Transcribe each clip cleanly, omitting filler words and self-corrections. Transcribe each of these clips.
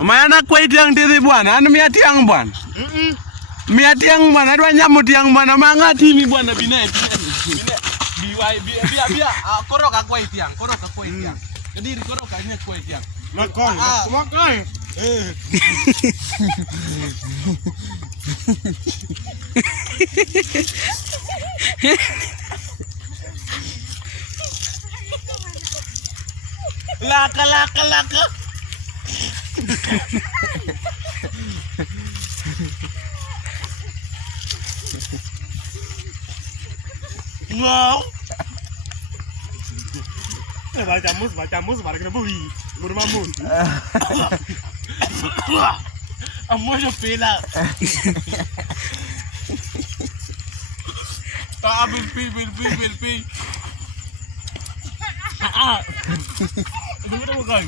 Maana kwa tiang tete bwana, anu mia tiang bwana. Mia tiang bwana, dua nyamu tiang bwana, mangati mi bwana bina. Bia korok aku tiang, korok aku tiang. Jadi korok kayaknya aku tiang. Makan. Laka. Wow. Baca mus, para kena bui. Bermamun. Amo yo pila. Ah, bil. Itu bukan.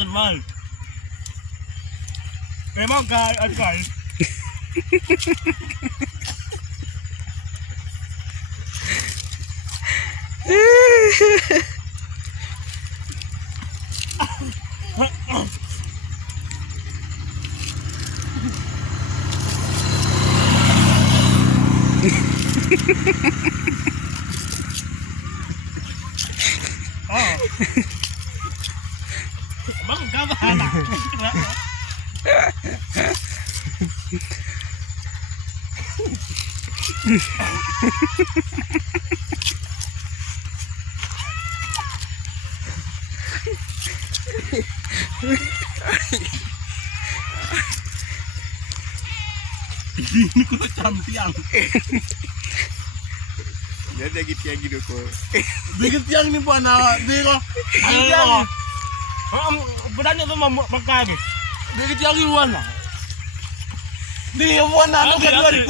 Normal. Memang kan. Bang kapan? Ini kok campiang. Dia lagi tiang gitu kok. Bikin tiang ni buat nak dia. Tiang. Berani tu makan ni. Bikin tiang ni buat nak. Dia buat nak kedua di